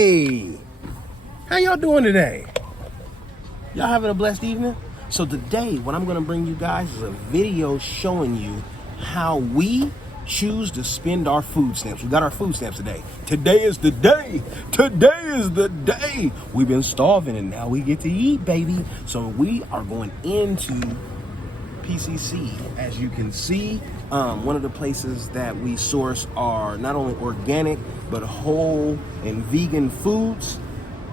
Hey, how y'all doing today? Y'all having a blessed evening? So today, what I'm gonna bring you guys is a video showing you how we choose to spend our food stamps. We got our food stamps today. Today is the day. Today is the day. We've been starving and now we get to eat, baby. So we are going into PCC. As you can see, one of the places that we source are not only organic, but whole and vegan foods.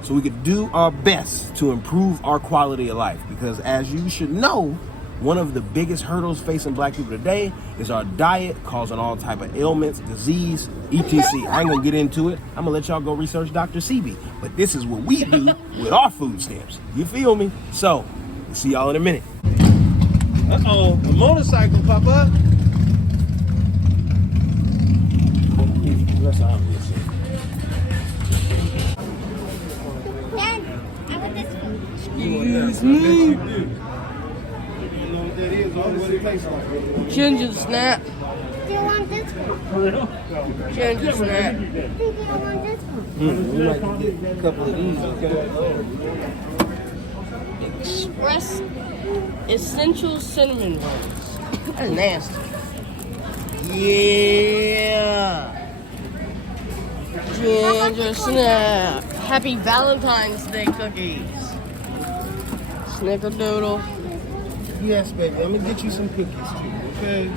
So we could do our best to improve our quality of life. Because as you should know, one of the biggest hurdles facing black people today is our diet, causing all type of ailments, disease, etc. I ain't gonna get into it. I'm gonna let y'all go research Dr. CB. But this is what we do with our food stamps. You feel me? So, see y'all in a minute. Uh-oh, a motorcycle pop up. That's obvious. Excuse me. Ginger snap. Do you want this one? Ginger snap. I think you don't want this one. We like to get a couple of these, okay? Express essential cinnamon rolls. That's nasty. Yeah. Ginger snap. Happy Valentine's Day cookies. Snickerdoodle. Yes, baby. I'm gonna get you some cookies too, okay?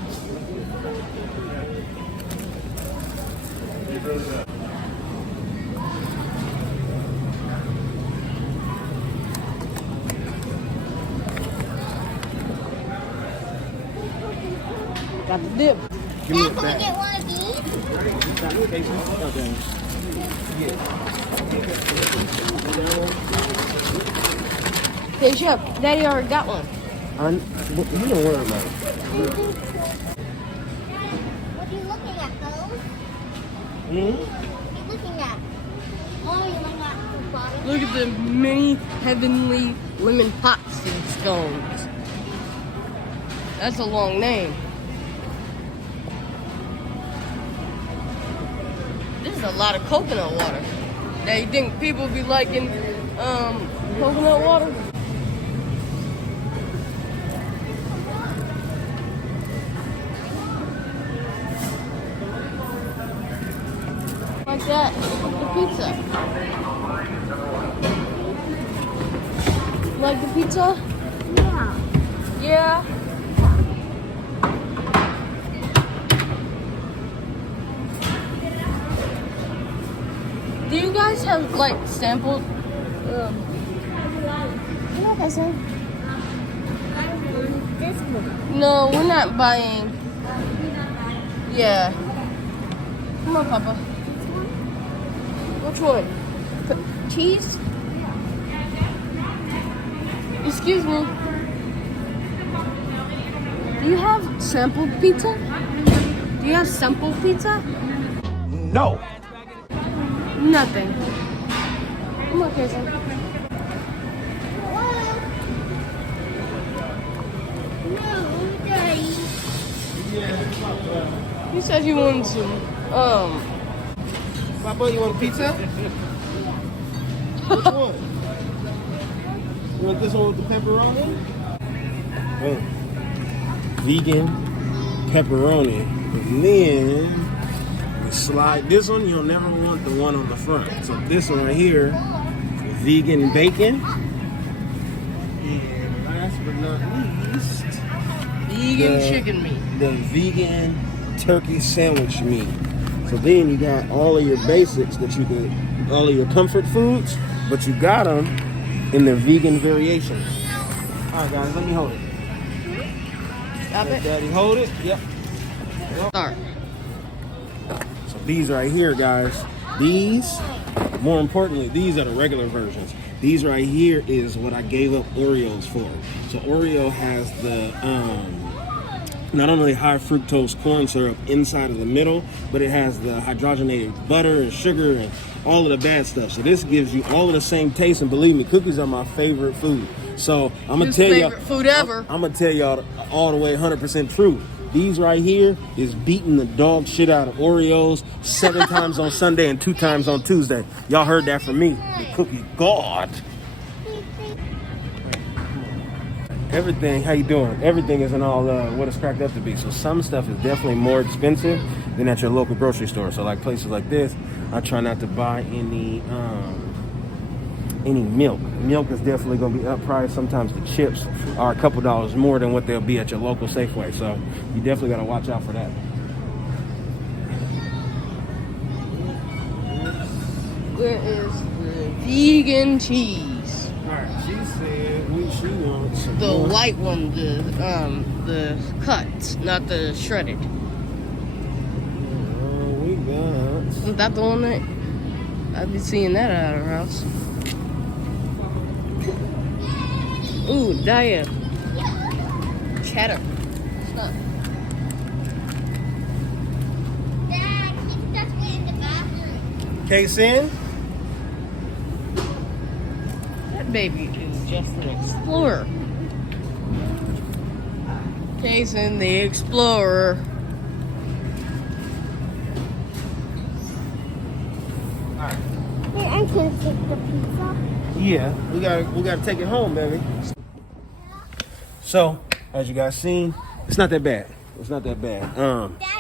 Got the dip. Give me Dad, a can we bag. get one of these? Hey, Chef, Daddy already got one. You don't worry about it. What are you looking at, those? Hmm? What are you looking at? Oh, you're looking at the bottom. Look at the mini heavenly lemon hot seed scones. That's a long name. This is a lot of coconut water. Now you think people be liking coconut water? Like that, the pizza. Like the pizza? Yeah. Yeah. Do you guys have like sampled? Look, I said. This one. No, we're not buying. Yeah. Come on, Papa. Which one? Cheese? Excuse me. Do you have sampled pizza? Do you have sample pizza? No. Nothing. Come on, Kirsten. No, Daddy. You said you wanted some, Papa, you want a pizza? Which one? You want this one with the pepperoni? Oh. Vegan pepperoni. And then we slide this one. You'll never want the one on the front. So this one right here, vegan bacon. And last but not least, vegan chicken meat. the vegan turkey sandwich meat. So then you got all of your basics that you could, all of your comfort foods, but you got them in their vegan variations. All right, guys, let me hold it. Stop Let it. Daddy hold it. Yep. Start. So these right here, guys, these, more importantly, these are the regular versions. These right here is what I gave up Oreos for. So Oreo has the not only high fructose corn syrup inside of the middle, but it has the hydrogenated butter and sugar and all of the bad stuff. So this gives you all of the same taste, and believe me, cookies are my favorite food. So I'm gonna His tell y'all, favorite food ever. I'm gonna tell y'all all the way 100% true. These right here is beating the dog shit out of Oreos 7 times on Sunday and 2 times on Tuesday. Y'all heard that from me, the cookie god. Everything, how you doing? Everything isn't all what it's cracked up to be. So some stuff is definitely more expensive than at your local grocery store. So like places like this, I try not to buy any milk. Milk is definitely going to be up priced. Sometimes the chips are a couple dollars more than what they'll be at your local Safeway. So you definitely got to watch out for that. Where is the vegan cheese? All right, she said she wants some The more. white one, the cut, not the shredded. We got. Isn't that the one that I've been seeing that at our house? Ooh, diet. Cheddar. Stop. Dad, keep that way in the bathroom. Case in. That baby is just an explorer. Jason the Explorer. Hey, I can take the pizza. Yeah, we gotta take it home, baby. So, as you guys seen, it's not that bad. It's not that bad.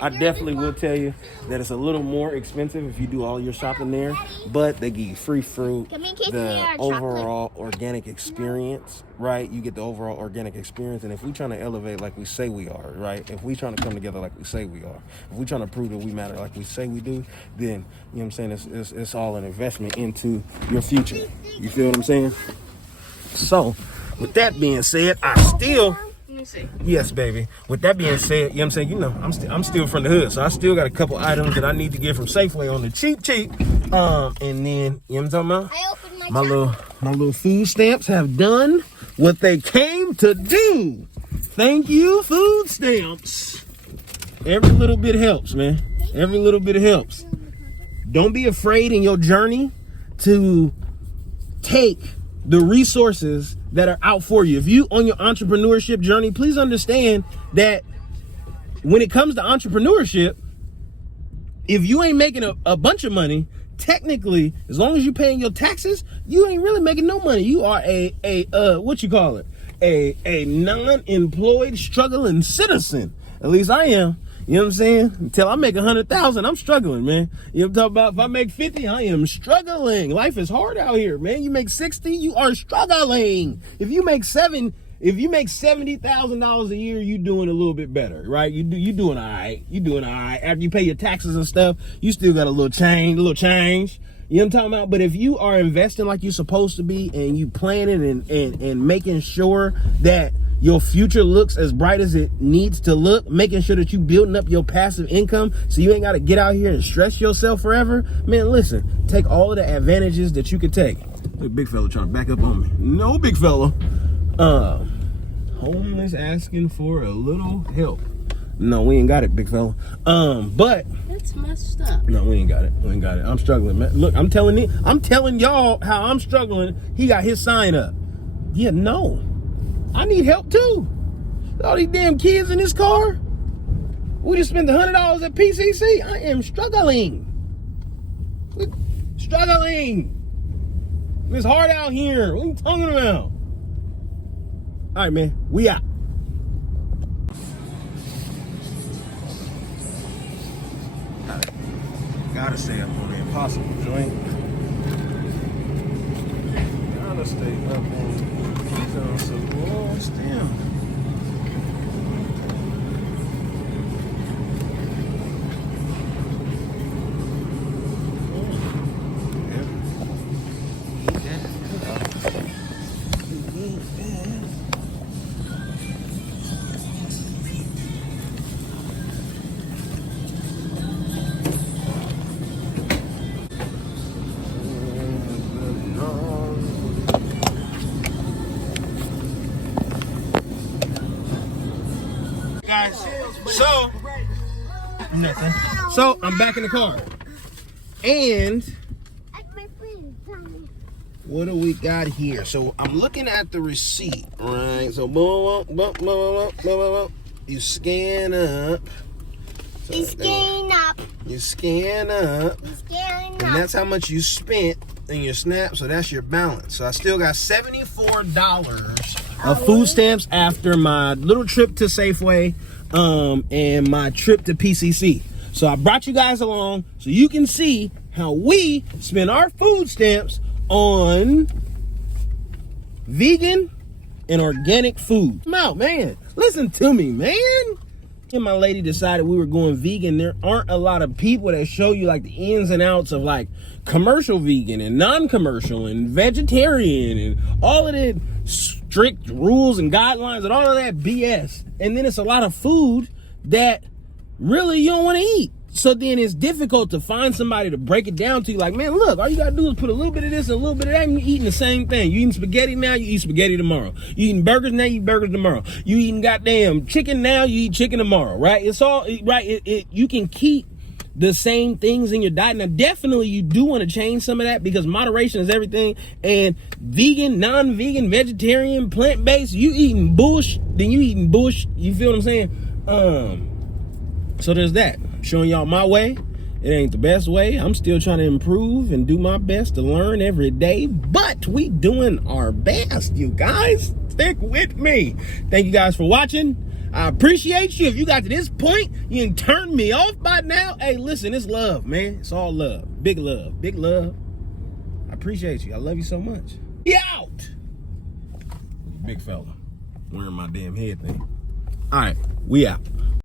I definitely will tell you that it's a little more expensive if you do all your shopping there, but they give you free fruit, the overall organic experience, right? You get the overall organic experience, and if we're trying to elevate like we say we are, right? If we're trying to come together like we say we are, if we're trying to prove that we matter like we say we do, then, you know what I'm saying, it's all an investment into your future. You feel what I'm saying? So, with that being said, I still... Let me see. Yes, baby. With that being said, you know what I'm saying? You know, I'm still from the hood, so I still got a couple items that I need to get from Safeway on the cheap. And then, you know what I'm talking about? I opened My little food stamps have done what they came to do. Thank you, food stamps. Every little bit helps, man. Every little bit helps. Don't be afraid in your journey to take the resources that are out for you. If you on your entrepreneurship journey, please understand that when it comes to entrepreneurship, if you ain't making a bunch of money, technically, as long as you're paying your taxes, you ain't really making no money. You are a what you call it? A non-employed struggling citizen. At least I am. You know what I'm saying? Until I make 100,000, I'm struggling, man. You know what I'm talking about? If I make 50, I am struggling. Life is hard out here, man. You make 60, you are struggling. If you make $70,000 a year, you doing a little bit better, right? You doing all right. You doing all right. After you pay your taxes and stuff, you still got a little change. You know what I'm talking about? But if you are investing like you're supposed to be, and you planning and making sure that your future looks as bright as it needs to look, making sure that you building up your passive income so you ain't got to get out here and stress yourself forever, man, listen, take all of the advantages that you could take. Look, big fella trying to back up on me. No, big fella. Homeless asking for a little help. No, we ain't got it, big fella. But That's messed up. no, we ain't got it. We ain't got it. I'm struggling, man. Look, I'm telling y'all how I'm struggling. He got his sign up. Yeah, no. I need help too. All these damn kids in this car. We just spent $100 at PCC. I am struggling. Struggling. It's hard out here. What are you talking about? All right, man. We out. Gotta stay up on the impossible joint. Gotta stay up on the impossible stem. Guys, so I'm back in the car, and my friend. what do we got here? So I'm looking at the receipt, right? So boom, boom, boom, boom, boom, boom, boom. you scan up. So You scan up. you scan up. You scan And up. that's how much you spent in your SNAP. So that's your balance. So I still got $74 of food stamps after my little trip to Safeway and my trip to PCC. So I brought you guys along so you can see how we spend our food stamps on vegan and organic food. Come out, man. Listen to me, man. And my lady decided we were going vegan. There aren't a lot of people that show you like the ins and outs of like commercial vegan and non-commercial and vegetarian and all of the strict rules and guidelines and all of that BS. And then it's a lot of food that really you don't want to eat. So then it's difficult to find somebody to break it down to you like, man, look, all you gotta do is put a little bit of this and a little bit of that and you're eating the same thing. You eating spaghetti now, you eat spaghetti tomorrow. You eating burgers now, you eat burgers tomorrow. You eating goddamn chicken now, you eat chicken tomorrow, right? It's all, right, you can keep the same things in your diet. Now, definitely you do want to change some of that because moderation is everything. And vegan, non-vegan, vegetarian, plant-based, you eating bush, then you eating bush. You feel what I'm saying? So there's that. Showing y'all my way. It ain't the best way. I'm still trying to improve and do my best to learn every day, but we doing our best, you guys. Stick with me. Thank you guys for watching. I appreciate you. If you got to this point, you didn't turn me off by now. Hey, listen, it's love, man. It's all love. Big love. Big love. I appreciate you. I love you so much. Be out. Big fella. Wearing my damn head thing. All right, we out.